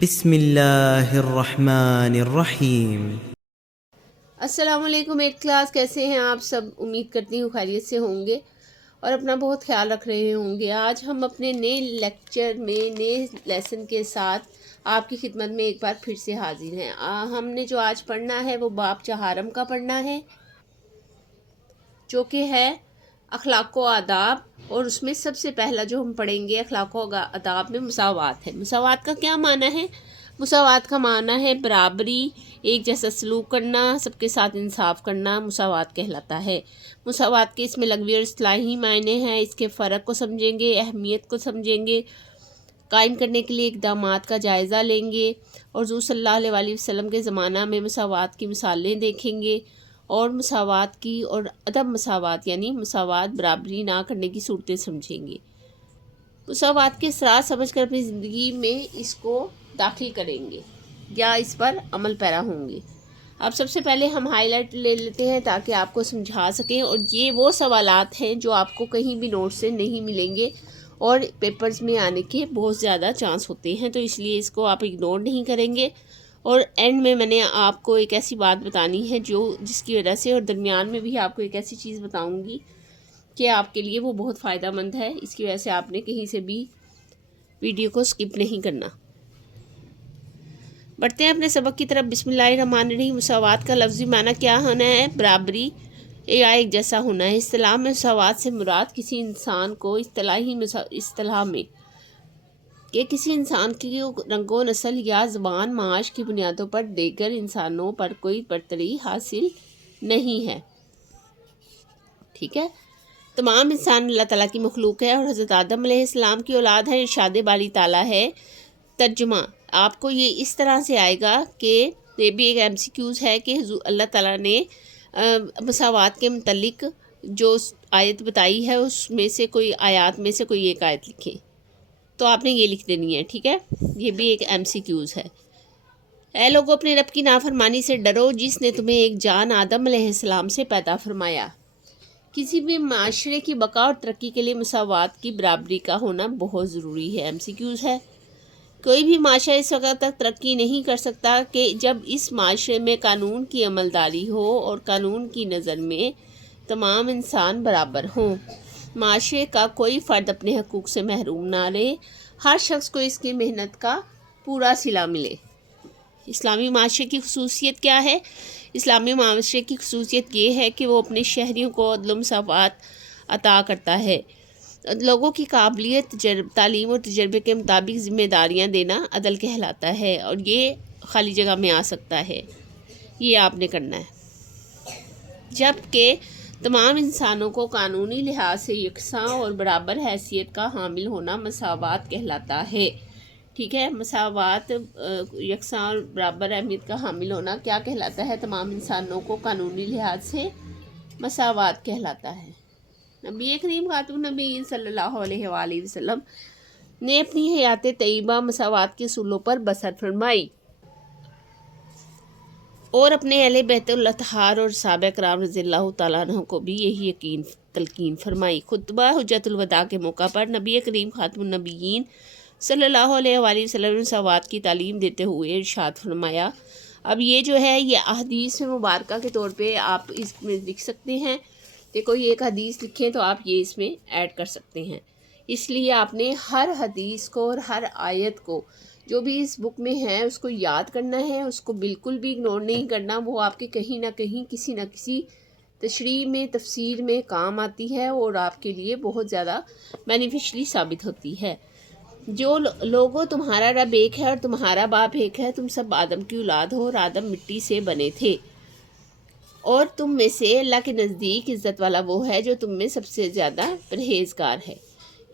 بسم اللہ الرحمن الرحیم۔ السلام علیکم ایٹ کلاس، کیسے ہیں آپ سب؟ امید کرتی ہوں خیریت سے ہوں گے اور اپنا بہت خیال رکھ رہے ہوں گے۔ آج ہم اپنے نئے لیکچر میں نئے لیسن کے ساتھ آپ کی خدمت میں ایک بار پھر سے حاضر ہیں۔ ہم نے جو آج پڑھنا ہے وہ باب چہارم کا پڑھنا ہے، جو کہ ہے اخلاق و آداب، اور اس میں سب سے پہلا جو ہم پڑھیں گے اخلاق و آداب میں مساوات ہے۔ مساوات کا کیا معنی ہے؟ مساوات کا معنی ہے برابری، ایک جیسا سلوک کرنا، سب کے ساتھ انصاف کرنا مساوات کہلاتا ہے۔ مساوات کے اس میں لغوی اور اصطلاحی معنی ہیں، اس کے فرق کو سمجھیں گے، اہمیت کو سمجھیں گے، قائم کرنے کے لیے اقدامات کا جائزہ لیں گے، اور حضور صلی اللہ علیہ وسلم کے زمانہ میں مساوات کی مثالیں دیکھیں گے، اور مساوات کی اور عدم مساوات یعنی مساوات برابری نہ کرنے کی صورتیں سمجھیں گے۔ مساوات کے اثرات سمجھ کر اپنی زندگی میں اس کو داخل کریں گے یا اس پر عمل پیرا ہوں گے۔ اب سب سے پہلے ہم ہائی لائٹ لے لیتے ہیں تاکہ آپ کو سمجھا سکیں، اور یہ وہ سوالات ہیں جو آپ کو کہیں بھی نوٹ سے نہیں ملیں گے اور پیپرز میں آنے کے بہت زیادہ چانس ہوتے ہیں، تو اس لیے اس کو آپ اگنور نہیں کریں گے۔ اور اینڈ میں نے آپ کو ایک ایسی بات بتانی ہے جس کی وجہ سے، اور درمیان میں بھی آپ کو ایک ایسی چیز بتاؤں گی کہ آپ کے لیے وہ بہت فائدہ مند ہے، اس کی وجہ سے آپ نے کہیں سے بھی ویڈیو کو سکپ نہیں کرنا۔ بڑھتے ہیں اپنے سبق کی طرف۔ بسم اللہ الرحمن الرحیم۔ مساوات کا لفظی معنی کیا ہونا ہے؟ برابری یا ایک جیسا ہونا ہے۔ اصطلاح میں مساوات سے مراد کسی انسان کو اصطلاح میں کہ کسی انسان کی رنگ و نسل یا زبان معاش کی بنیادوں پر دیگر انسانوں پر کوئی برتری حاصل نہیں ہے۔ ٹھیک ہے، تمام انسان اللہ تعالیٰ کی مخلوق ہے اور حضرت آدم علیہ السلام کی اولاد ہے۔ ارشاد باری تعالیٰ ہے۔ ترجمہ آپ کو یہ اس طرح سے آئے گا کہ یہ بھی ایک ایم سی کیوز ہے کہ اللہ تعالیٰ نے مساوات کے متعلق جو آیت بتائی ہے اس میں سے کوئی آیات میں سے کوئی ایک آیت لکھیں، تو آپ نے یہ لکھ دینی ہے۔ ٹھیک ہے، یہ بھی ایک ایم سی کیوز ہے۔ اے لوگو، اپنے رب کی نافرمانی سے ڈرو جس نے تمہیں ایک جان آدم علیہ السلام سے پیدا فرمایا۔ کسی بھی معاشرے کی بقا اور ترقی کے لیے مساوات کی برابری کا ہونا بہت ضروری ہے۔ ایم سی کیوز ہے۔ کوئی بھی معاشرہ اس وقت تک ترقی نہیں کر سکتا کہ جب اس معاشرے میں قانون کی عملداری ہو اور قانون کی نظر میں تمام انسان برابر ہوں۔ معاشرے کا کوئی فرد اپنے حقوق سے محروم نہ رہے، ہر شخص کو اس کی محنت کا پورا صلہ ملے۔ اسلامی معاشرے کی خصوصیت کیا ہے؟ اسلامی معاشرے کی خصوصیت یہ ہے کہ وہ اپنے شہریوں کو عدل و مساوات عطا کرتا ہے۔ لوگوں کی قابلیت، تعلیم اور تجربے کے مطابق ذمہ داریاں دینا عدل کہلاتا ہے، اور یہ خالی جگہ میں آ سکتا ہے، یہ آپ نے کرنا ہے۔ جبکہ تمام انسانوں کو قانونی لحاظ سے یکساں اور برابر حیثیت کا حامل ہونا مساوات کہلاتا ہے۔ ٹھیک ہے، مساوات یکساں اور برابر اہمیت کا حامل ہونا کیا کہلاتا ہے؟ تمام انسانوں کو قانونی لحاظ سے مساوات کہلاتا ہے۔ نبی کریم خاتون نبیین صلی اللہ علیہ وآلہ وسلم نے اپنی حیات طیبہ مساوات کے اصولوں پر بسر فرمائی اور اپنے اہل بیت الاطہار اور صحابہ کرام رضی اللہ تعالیٰ عنہ کو بھی یہی تلقین فرمائی۔ خطبہ حجۃ الوداع کے موقع پر نبی کریم خاتم النبیین صلی اللہ علیہ وآلہ وسلم نے مساوات کی تعلیم دیتے ہوئے ارشاد فرمایا۔ اب یہ جو ہے یہ احادیث مبارکہ کے طور پہ آپ اس میں لکھ سکتے ہیں کہ کوئی ایک حدیث لکھیں تو آپ یہ اس میں ایڈ کر سکتے ہیں۔ اس لیے آپ نے ہر حدیث کو اور ہر آیت کو جو بھی اس بک میں ہے اس کو یاد کرنا ہے، اس کو بالکل بھی اگنور نہیں کرنا۔ وہ آپ کے کہیں نہ کہیں کسی نہ کسی تشریح میں، تفسیر میں کام آتی ہے اور آپ کے لیے بہت زیادہ بینیفیشلی ثابت ہوتی ہے۔ جو لوگوں، تمہارا رب ایک ہے اور تمہارا باپ ایک ہے، تم سب آدم کی اولاد ہو اور آدم مٹی سے بنے تھے، اور تم میں سے اللہ کے نزدیک عزت والا وہ ہے جو تم میں سب سے زیادہ پرہیزگار ہے۔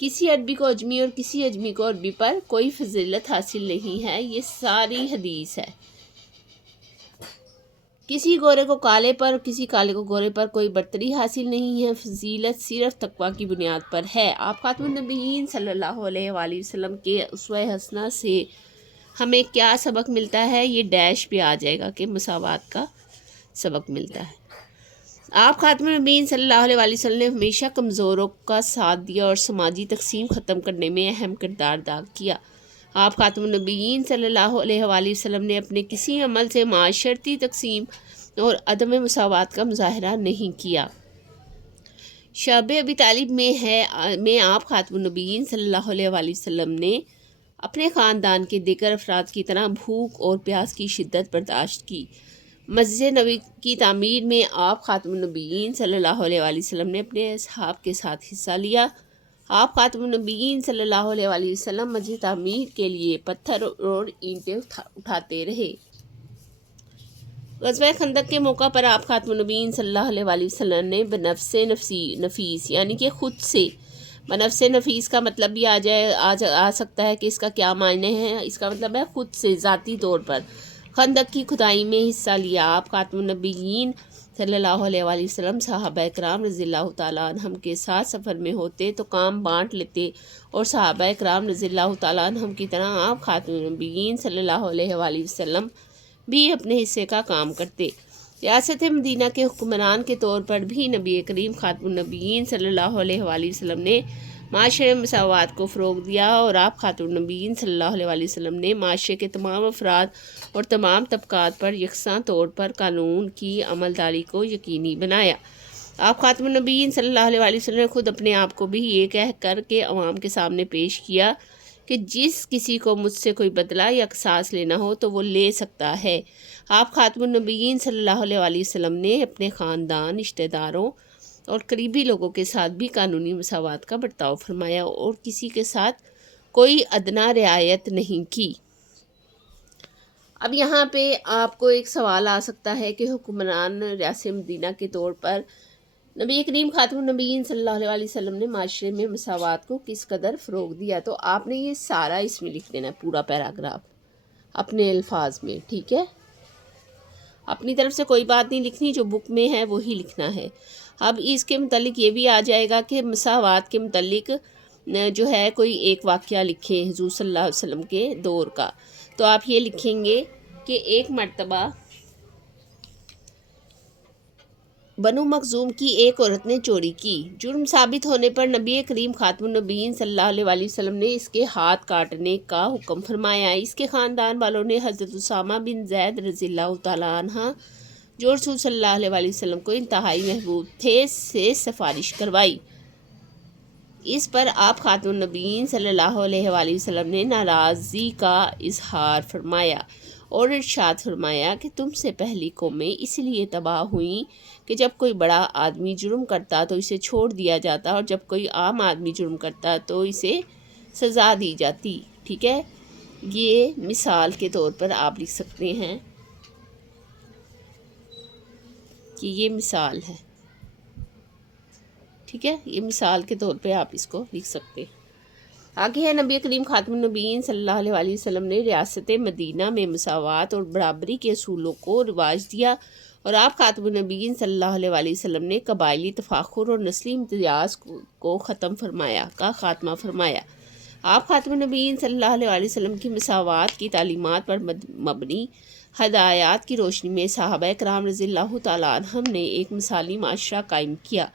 کسی عربی کو اجمی اور کسی اجمی کو عربی پر کوئی فضیلت حاصل نہیں ہے، یہ ساری حدیث ہے۔ کسی گورے کو کالے پر اور کسی کالے کو گورے پر کوئی برتری حاصل نہیں ہے، فضیلت صرف تقویٰ کی بنیاد پر ہے۔ آپ خاتم النبیین صلی اللہ علیہ وآلہ وسلم کے اسوہ حسنہ سے ہمیں کیا سبق ملتا ہے؟ یہ ڈیش پہ آ جائے گا کہ مساوات کا سبق ملتا ہے۔ آپ خاتم النبیین صلی اللہ علیہ وآلہ وسلم نے ہمیشہ کمزوروں کا ساتھ دیا اور سماجی تقسیم ختم کرنے میں اہم کردار ادا کیا۔ آپ خاتم النبیین صلی اللہ علیہ وآلہ وسلم نے اپنے کسی عمل سے معاشرتی تقسیم اور عدم مساوات کا مظاہرہ نہیں کیا۔ شعب ابی طالب میں آپ خاتم النبیین صلی اللہ علیہ وآلہ وسلم نے اپنے خاندان کے دیگر افراد کی طرح بھوک اور پیاس کی شدت برداشت کی۔ مسجد نبوی کی تعمیر میں آپ خاتم النبیین صلی اللہ علیہ وآلہ وسلم نے اپنے اصحاب کے ساتھ حصہ لیا۔ آپ خاتم النبیین صلی اللہ علیہ وآلہ وسلم مسجد تعمیر کے لیے پتھر اور اینٹیں اٹھاتے رہے۔ غزوہ خندق کے موقع پر آپ خاتم النبیین صلی اللہ علیہ وآلہ وسلم نے بنفس نفیس یعنی کہ خود سے، بنفس نفیس کا مطلب بھی آ سکتا ہے کہ اس کا کیا معنی ہے، اس کا مطلب ہے خود سے ذاتی طور پر خندق کی کھدائی میں حصہ لیا۔ آپ خاتم النبیین صلی اللہ علیہ وآلہ وسلم صحابہ کرام رضی اللہ تعالیٰ عنہم کے ساتھ سفر میں ہوتے تو کام بانٹ لیتے، اور صحابہ کرام رضی اللہ تعالیٰ عنہم کی طرح آپ خاتم النبیین صلی اللہ علیہ وآلہ وسلم بھی اپنے حصے کا کام کرتے۔ ریاست مدینہ کے حکمران کے طور پر بھی نبی کریم خاتم النبیین صلی اللہ علیہ وآلہ وسلم نے معاشرے مساوات کو فروغ دیا، اور آپ خاتم النبیین صلی اللہ علیہ وآلہ وسلم نے معاشرے کے تمام افراد اور تمام طبقات پر یکساں طور پر قانون کی عملداری کو یقینی بنایا۔ آپ خاتم النبیین صلی اللہ علیہ وآلہ وسلم نے خود اپنے آپ کو بھی یہ کہہ کر کے عوام کے سامنے پیش کیا کہ جس کسی کو مجھ سے کوئی بدلہ یا قصاص لینا ہو تو وہ لے سکتا ہے۔ آپ خاتم النبیین صلی اللہ علیہ وآلہ وسلم نے اپنے خاندان، رشتہ داروں اور قریبی لوگوں کے ساتھ بھی قانونی مساوات کا برتاؤ فرمایا اور کسی کے ساتھ کوئی ادنیٰ رعایت نہیں کی۔ اب یہاں پہ آپ کو ایک سوال آ سکتا ہے کہ حکمران ریاست مدینہ کے طور پر نبی کریم خاتم النبیین صلی اللہ علیہ وسلم نے معاشرے میں مساوات کو کس قدر فروغ دیا، تو آپ نے یہ سارا اس میں لکھ دینا ہے، پورا پیراگراف اپنے الفاظ میں، ٹھیک ہے؟ اپنی طرف سے کوئی بات نہیں لکھنی، جو بک میں ہے وہی لکھنا ہے۔ اب اس کے متعلق یہ بھی آ جائے گا کہ مساوات کے متعلق جو ہے کوئی ایک واقعہ لکھیں حضور صلی اللہ علیہ وسلم کے دور کا، تو آپ یہ لکھیں گے کہ ایک مرتبہ بنو مخزوم کی ایک عورت نے چوری کی۔ جرم ثابت ہونے پر نبی کریم خاتم النبیین صلی اللہ علیہ وآلہ وسلم نے اس کے ہاتھ کاٹنے کا حکم فرمایا۔ اس کے خاندان والوں نے حضرت اسامہ بن زید رضی اللہ تعالیٰ عنہ، جو رسول صلی اللہ علیہ وآلہ وسلم کو انتہائی محبوب تھے، سے سفارش کروائی۔ اس پر آپ خاتم النبیین صلی اللہ علیہ وآلہ وسلم نے ناراضی کا اظہار فرمایا اور ارشاد فرمایا کہ تم سے پہلی قومیں اس لیے تباہ ہوئیں کہ جب کوئی بڑا آدمی جرم کرتا تو اسے چھوڑ دیا جاتا، اور جب کوئی عام آدمی جرم کرتا تو اسے سزا دی جاتی۔ ٹھیک ہے، یہ مثال کے طور پر آپ لکھ سکتے ہیں کہ یہ مثال ہے، ٹھیک ہے، یہ مثال کے طور پہ آپ اس کو لکھ سکتے ہیں۔ آگے ہے نبی کریم خاتم النبیین صلی اللہ علیہ وآلہ وسلم نے ریاست مدینہ میں مساوات اور برابری کے اصولوں کو رواج دیا، اور آپ خاتم النبیین صلی اللہ علیہ وآلہ وسلم نے قبائلی تفاخر اور نسلی امتیاز کو خاتمہ فرمایا۔ آپ خاتم النبیین صلی اللہ علیہ وآلہ وسلم کی مساوات کی تعلیمات پر مبنی ہدایات کی روشنی میں صحابہ کرام رضی اللہ تعالیٰ عنہم نے ایک مثالی معاشرہ قائم کیا۔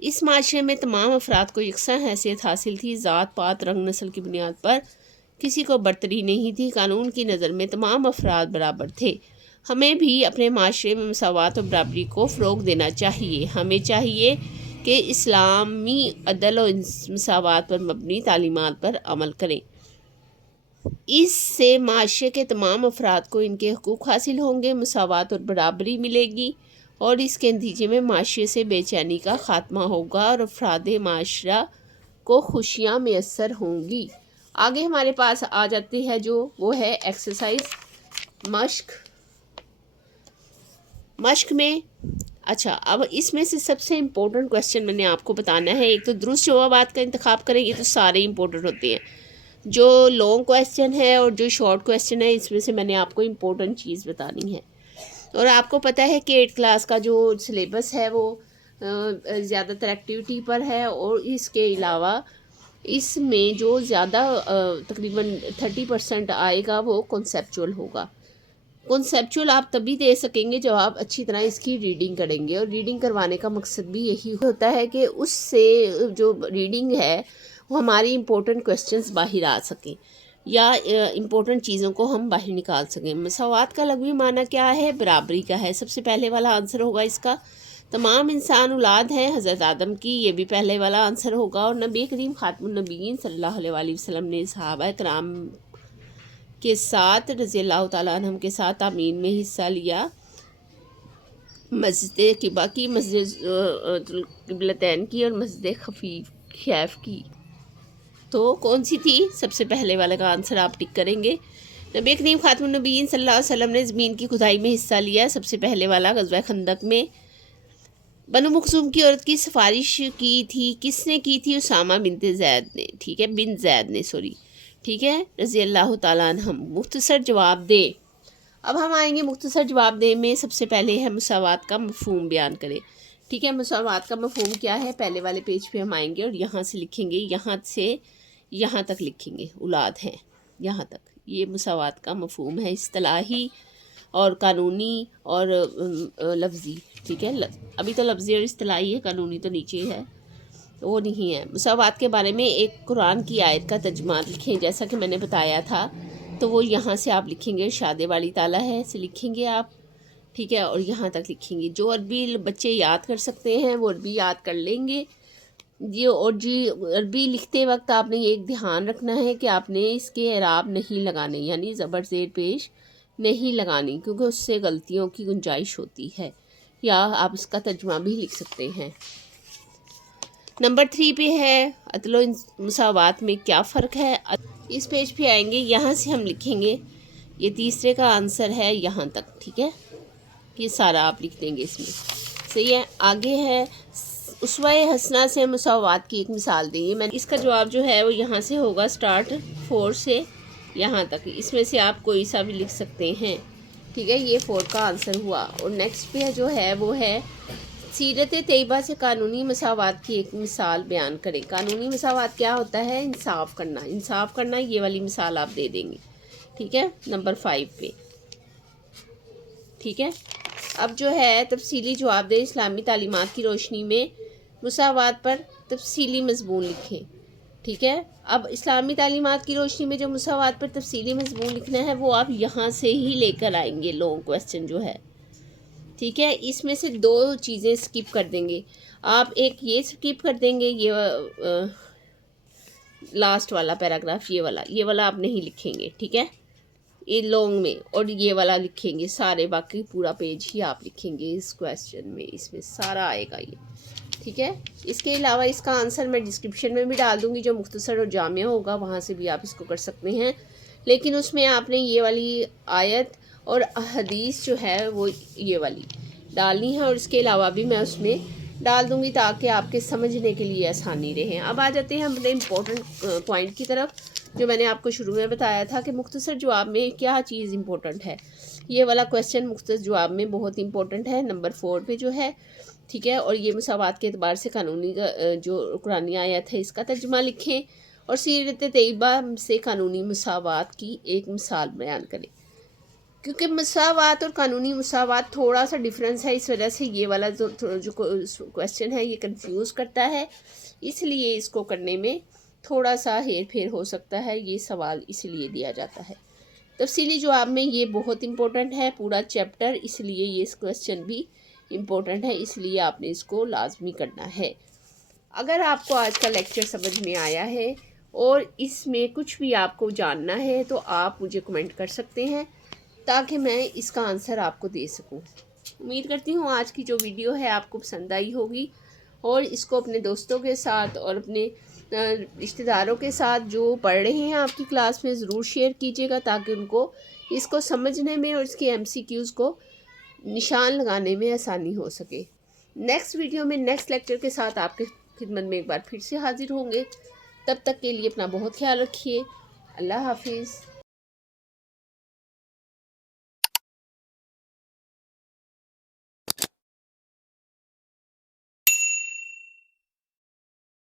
اس معاشرے میں تمام افراد کو یکساں حیثیت حاصل تھی، ذات پات رنگ نسل کی بنیاد پر کسی کو برتری نہیں تھی، قانون کی نظر میں تمام افراد برابر تھے۔ ہمیں بھی اپنے معاشرے میں مساوات اور برابری کو فروغ دینا چاہیے۔ ہمیں چاہیے کہ اسلامی عدل اور مساوات پر مبنی تعلیمات پر عمل کریں۔ اس سے معاشرے کے تمام افراد کو ان کے حقوق حاصل ہوں گے، مساوات اور برابری ملے گی، اور اس کے نتیجے میں معاشرے سے بے چینی کا خاتمہ ہوگا اور افراد معاشرہ کو خوشیاں میسر ہوں گی۔ آگے ہمارے پاس آ جاتی ہے جو وہ ہے ایکسرسائز مشق میں۔ اچھا، اب اس میں سے سب سے امپورٹنٹ کویسچن میں نے آپ کو بتانا ہے۔ ایک تو درست جوابات کا انتخاب کریں، یہ تو سارے امپورٹنٹ ہوتے ہیں۔ جو لانگ کویسچن ہے اور جو شارٹ کویسچن ہے، اس میں سے میں نے آپ کو امپورٹنٹ چیز بتانی ہے۔ اور آپ کو پتہ ہے کہ 8 کلاس کا جو سلیبس ہے وہ زیادہ تر ایکٹیویٹی پر ہے، اور اس کے علاوہ اس میں جو زیادہ تقریباً 30% آئے گا وہ کنسیپچول ہوگا۔ کنسیپچول آپ تبھی دے سکیں گے جب آپ اچھی طرح اس کی ریڈنگ کریں گے، اور ریڈنگ کروانے کا مقصد بھی یہی ہوتا ہے کہ اس سے جو ریڈنگ ہے وہ ہماری امپورٹنٹ کویسچنز باہر آ سکیں۔ یا امپورٹنٹ چیزوں کو ہم باہر نکال سکیں۔ مساوات کا لغوی معنی کیا ہے؟ برابری کا ہے۔ سب سے پہلے والا آنسر ہوگا اس کا تمام انسان اولاد ہیں حضرت آدم کی، یہ بھی پہلے والا آنسر ہوگا۔ اور نبی کریم خاتم النبیین صلی اللہ علیہ وسلم نے صحابہ کرام کے ساتھ رضی اللہ تعالیٰ عنہم کے ساتھ آمین میں حصہ لیا، مسجد قباء کی، مسجد قبلتین کی اور مسجد خیف کی۔ تو کون سی تھی؟ سب سے پہلے والے کا آنسر آپ ٹک کریں گے۔ نبی کریم خاتم النبیین صلی اللہ علیہ وسلم نے زمین کی کھدائی میں حصہ لیا، سب سے پہلے والا غزوہ خندق میں۔ بنو مخزوم کی عورت کی سفارش کی تھی، کس نے کی تھی؟ اسامہ بنت زید نے، ٹھیک ہے، بن زید نے، ٹھیک ہے، رضی اللہ تعالیٰ عنہم۔ مختصر جواب دے۔ اب ہم آئیں گے مختصر جواب دے میں، سب سے پہلے ہے مساوات کا مفہوم بیان کرے، ٹھیک ہے۔ مساوات کا مفہوم کیا ہے؟ پہلے والے پیج پہ ہم آئیں گے اور یہاں سے لکھیں گے، یہاں سے یہاں تک لکھیں گے، اولاد ہیں یہاں تک، یہ مساوات کا مفہوم ہے، اصطلاحی اور قانونی اور لفظی، ٹھیک ہے۔ ابھی تو لفظی اور اصطلاحی ہے، قانونی تو نیچے ہے، وہ نہیں ہے۔ مساوات کے بارے میں ایک قرآن کی آیت کا ترجمہ لکھیں، جیسا کہ میں نے بتایا تھا، تو وہ یہاں سے آپ لکھیں گے، ارشاد والی تعالیٰ ہے سے لکھیں گے آپ، ٹھیک ہے، اور یہاں تک لکھیں گے۔ جو عربی بچے یاد کر سکتے ہیں وہ عربی یاد کر لیں گے جی، اور عربی لکھتے وقت آپ نے ایک دھیان رکھنا ہے کہ آپ نے اس کے اعراب نہیں لگانے، یعنی زبر زیر پیش نہیں لگانی، کیونکہ اس سے غلطیوں کی گنجائش ہوتی ہے، یا آپ اس کا ترجمہ بھی لکھ سکتے ہیں۔ نمبر 3 پہ ہے عدل و مساوات میں کیا فرق ہے؟ اس پیج پہ آئیں گے، یہاں سے ہم لکھیں گے، یہ تیسرے کا آنسر ہے یہاں تک، ٹھیک ہے، یہ سارا آپ لکھ دیں گے اس میں، صحیح ہے۔ آگے ہے اسوہ حسنہ سے مساوات کی ایک مثال دیں، میں اس کا جواب جو ہے وہ یہاں سے ہوگا، سٹارٹ 4 سے یہاں تک، اس میں سے آپ کوئی سا بھی لکھ سکتے ہیں، ٹھیک ہے، یہ 4 کا آنسر ہوا۔ اور نیکسٹ پہ جو ہے وہ ہے سیرت طیبہ سے قانونی مساوات کی ایک مثال بیان کریں۔ قانونی مساوات کیا ہوتا ہے؟ انصاف کرنا، انصاف کرنا، یہ والی مثال آپ دے دیں گے، ٹھیک ہے، نمبر 5 پہ، ٹھیک ہے۔ اب جو ہے تفصیلی جواب دے، اسلامی تعلیمات کی روشنی میں مساوات پر تفصیلی مضمون لکھیں، ٹھیک ہے۔ اب اسلامی تعلیمات کی روشنی میں جو مساوات پر تفصیلی مضمون لکھنا ہے وہ آپ یہاں سے ہی لے کر آئیں گے، لانگ کویسچن جو ہے، ٹھیک ہے۔ اس میں سے 2 چیزیں سکپ کر دیں گے آپ، ایک یہ سکپ کر دیں گے، یہ لاسٹ والا پیراگراف، یہ والا آپ نہیں لکھیں گے، ٹھیک ہے، یہ لانگ میں، اور یہ والا لکھیں گے سارے، باقی پورا پیج ہی آپ لکھیں گے اس کویسچن میں، اس میں سارا آئے گا یہ، ٹھیک ہے۔ اس کے علاوہ اس کا آنسر میں ڈسکرپشن میں بھی ڈال دوں گی، جو مختصر اور جامع ہوگا، وہاں سے بھی آپ اس کو کر سکتے ہیں، لیکن اس میں آپ نے یہ والی آیت اور حدیث جو ہے وہ یہ والی ڈالنی ہے، اور اس کے علاوہ بھی میں اس میں ڈال دوں گی تاکہ آپ کے سمجھنے کے لیے آسانی رہے۔ اب آ جاتے ہیں اپنے امپورٹنٹ پوائنٹ کی طرف، جو میں نے آپ کو شروع میں بتایا تھا کہ مختصر جواب میں کیا چیز امپورٹنٹ ہے۔ یہ والا کویسچن مختصر جواب میں بہت امپورٹنٹ ہے، نمبر 4 پہ جو ہے، ٹھیک ہے، اور یہ مساوات کے اعتبار سے قانونی جو قرآنی آیت ہے اس کا ترجمہ لکھیں، اور سیرت طیبہ سے قانونی مساوات کی ایک مثال بیان کریں۔ کیونکہ مساوات اور قانونی مساوات تھوڑا سا ڈفرینس ہے، اس وجہ سے یہ والا جو کویسچن ہے یہ کنفیوز کرتا ہے، اس لیے اس کو کرنے میں تھوڑا سا ہیر پھیر ہو سکتا ہے، یہ سوال اس لیے دیا جاتا ہے۔ تفصیلی جواب میں یہ بہت امپورٹنٹ ہے پورا چیپٹر، اس لیے یہ اس کویسچن بھی امپورٹنٹ ہے، اس لیے آپ نے اس کو لازمی کرنا ہے۔ اگر آپ کو آج کا لیکچر سمجھ میں آیا ہے اور اس میں کچھ بھی آپ کو جاننا ہے تو آپ مجھے کمنٹ کر سکتے ہیں تاکہ میں اس کا آنسر آپ کو دے سکوں۔ امید کرتی ہوں آج کی جو ویڈیو ہے آپ کو پسند آئی ہوگی، اور اس کو اپنے دوستوں کے ساتھ اور اپنے رشتہ داروں کے ساتھ جو پڑھ رہے ہیں آپ کی کلاس میں ضرور شیئر کیجیے گا، تاکہ ان کو اس کو سمجھنے میں اور اس کے MCQs کو نشان لگانے میں آسانی ہو سکے۔ نیکسٹ ویڈیو میں نیکسٹ لیکچر کے ساتھ آپ کے خدمت میں ایک بار پھر سے حاضر ہوں گے، تب تک کے لیے اپنا بہت خیال رکھیے، اللہ حافظ۔